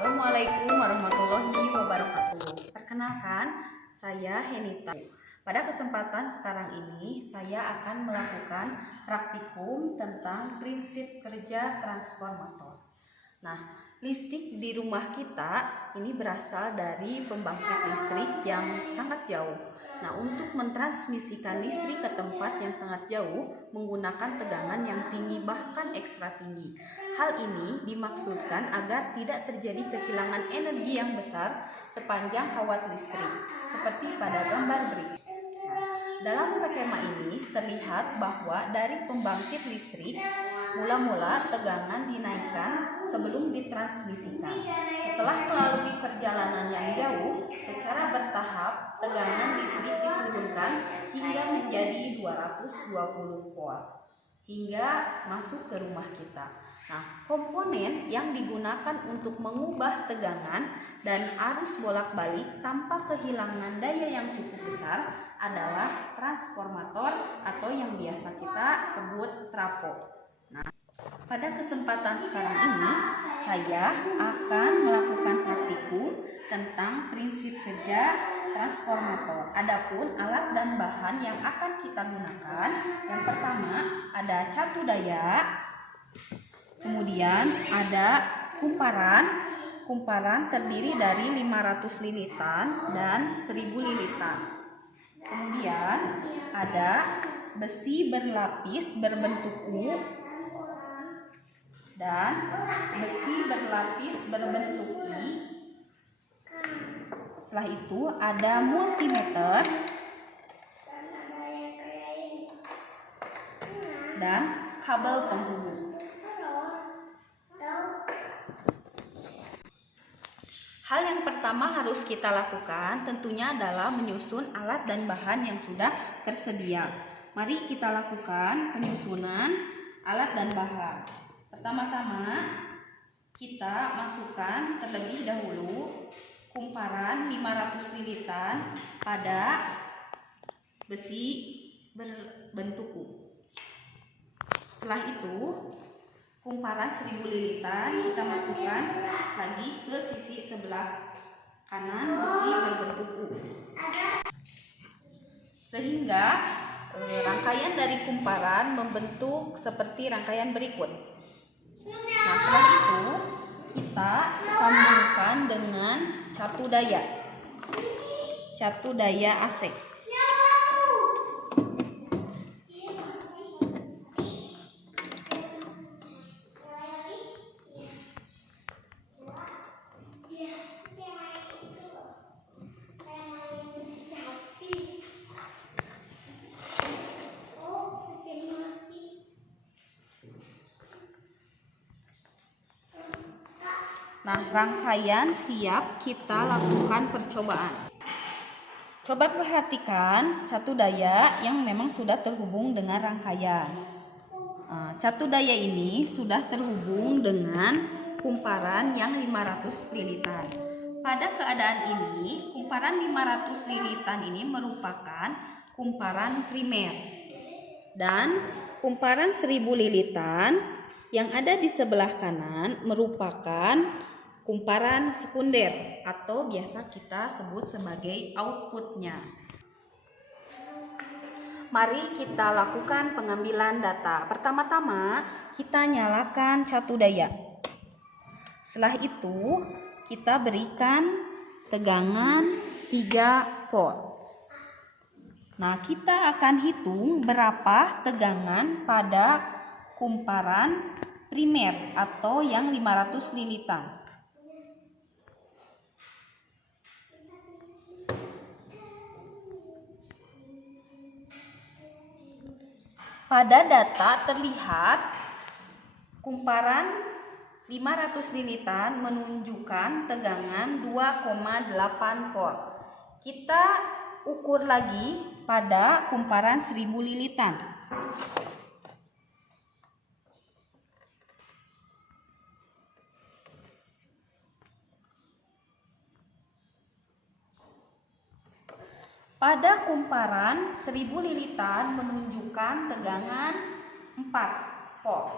Assalamualaikum warahmatullahi wabarakatuh. Perkenalkan, saya Henita. Pada kesempatan sekarang ini, saya akan melakukan praktikum tentang prinsip kerja transformator. Nah, listrik di rumah kita ini berasal dari pembangkit listrik yang sangat jauh. Nah, untuk mentransmisikan listrik ke tempat yang sangat jauh menggunakan tegangan yang tinggi bahkan ekstra tinggi. Hal ini dimaksudkan agar tidak terjadi kehilangan energi yang besar sepanjang kawat listrik, seperti pada gambar berikut. Dalam skema ini terlihat bahwa dari pembangkit listrik mula-mula tegangan dinaikkan sebelum ditransmisikan. Setelah melalui perjalanan yang jauh, secara bertahap tegangan listrik diturunkan hingga menjadi 220 volt hingga masuk ke rumah kita. Nah, komponen yang digunakan untuk mengubah tegangan dan arus bolak-balik tanpa kehilangan daya yang cukup besar adalah transformator atau yang biasa kita sebut trafo. Nah, pada kesempatan sekarang ini saya akan melakukan praktikum tentang prinsip kerja transformator. Adapun alat dan bahan yang akan kita gunakan, yang pertama ada catu daya, kemudian ada kumparan terdiri dari 500 lilitan dan 1000 lilitan. Kemudian ada besi berlapis berbentuk U dan besi berlapis berbentuk I. Setelah itu ada multimeter dan kabel penghubung. Hal yang pertama harus kita lakukan tentunya adalah menyusun alat dan bahan yang sudah tersedia. Mari kita lakukan penyusunan alat dan bahan. Pertama-tama kita masukkan terlebih dahulu kumparan 500 lilitan pada besi berbentuk U. Setelah itu kumparan 1000 lilitan kita masukkan lagi ke sisi sebelah kanan besi berbentuk U, sehingga rangkaian dari kumparan membentuk seperti rangkaian berikut. Nah, setelah itu kita sambungkan dengan catu daya AC. Nah, rangkaian siap kita lakukan percobaan. Coba perhatikan catu daya yang memang sudah terhubung dengan rangkaian. Catu daya ini sudah terhubung dengan kumparan yang 500 lilitan. Pada keadaan ini, kumparan 500 lilitan ini merupakan kumparan primer. Dan kumparan 1000 lilitan yang ada di sebelah kanan merupakan kumparan sekunder atau biasa kita sebut sebagai outputnya. Mari kita lakukan pengambilan data. Pertama-tama kita nyalakan catu daya. Setelah itu kita berikan tegangan 3 volt. Nah, kita akan hitung berapa tegangan pada kumparan primer atau yang 500 lilitan. Pada data terlihat kumparan 500 lilitan menunjukkan tegangan 2,8 volt. Kita ukur lagi pada kumparan 1000 lilitan. Pada kumparan 1000 lilitan menunjukkan tegangan 4 volt.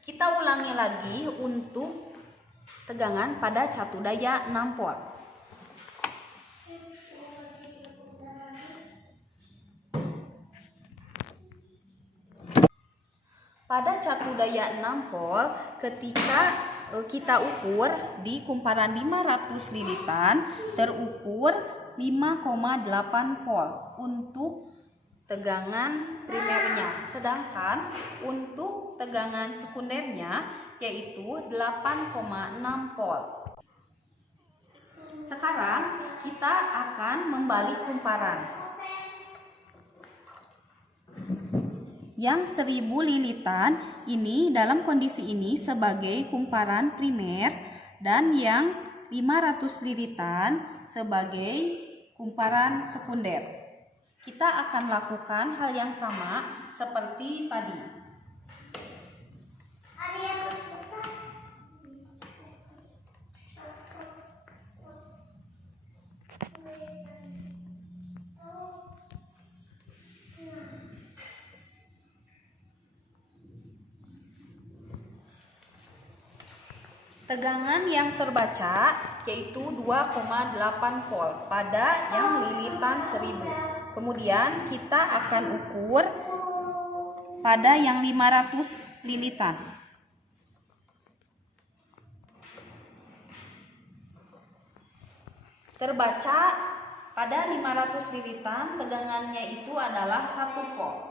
Kita ulangi lagi untuk tegangan pada catu daya 6 volt. Pada catu daya 6 volt, ketika kita ukur di kumparan 500 lilitan terukur 5,8 volt untuk tegangan primernya, sedangkan untuk tegangan sekundernya yaitu 8,6 volt. Sekarang kita akan membalik kumparan. Yang 1000 lilitan ini dalam kondisi ini sebagai kumparan primer dan yang 500 lilitan sebagai kumparan sekunder. Kita akan lakukan hal yang sama seperti tadi. Tegangan yang terbaca yaitu 2,8 volt pada yang lilitan 1000. Kemudian kita akan ukur pada yang 500 lilitan. Terbaca pada 500 lilitan tegangannya itu adalah 1 volt.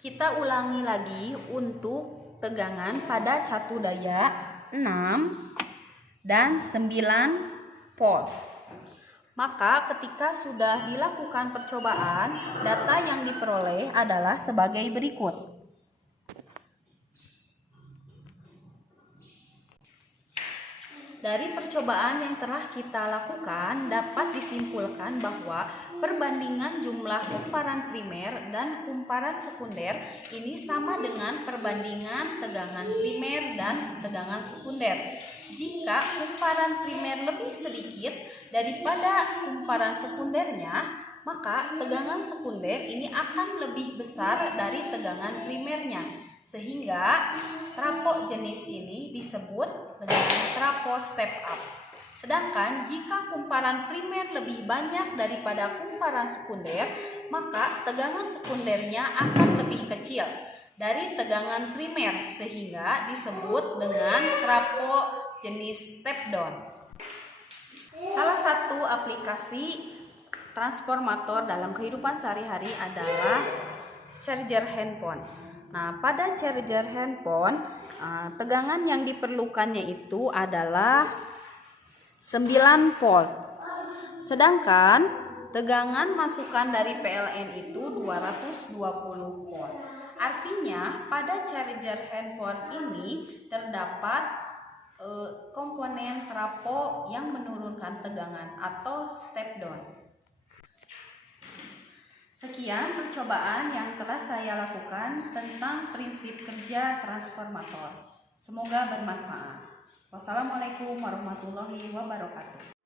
Kita ulangi lagi untuk tegangan pada catu daya 6 dan 9 volt. Maka ketika sudah dilakukan percobaan, data yang diperoleh adalah sebagai berikut. Dari percobaan yang telah kita lakukan dapat disimpulkan bahwa perbandingan jumlah kumparan primer dan kumparan sekunder ini sama dengan perbandingan tegangan primer dan tegangan sekunder. Jika kumparan primer lebih sedikit daripada kumparan sekundernya, maka tegangan sekunder ini akan lebih besar dari tegangan primernya. Sehingga trafo jenis ini disebut dengan trafo step up. Sedangkan jika kumparan primer lebih banyak daripada kumparan sekunder, maka tegangan sekundernya akan lebih kecil dari tegangan primer sehingga disebut dengan trafo jenis step down. Salah satu aplikasi transformator dalam kehidupan sehari-hari adalah charger handphone. Nah, pada charger handphone, tegangan yang diperlukannya itu adalah 9 volt. Sedangkan tegangan masukan dari PLN itu 220 volt. Artinya, pada charger handphone ini terdapat komponen trafo yang menurunkan tegangan atau step down. Sekian percobaan yang telah saya lakukan tentang prinsip kerja transformator. Semoga bermanfaat. Wassalamualaikum warahmatullahi wabarakatuh.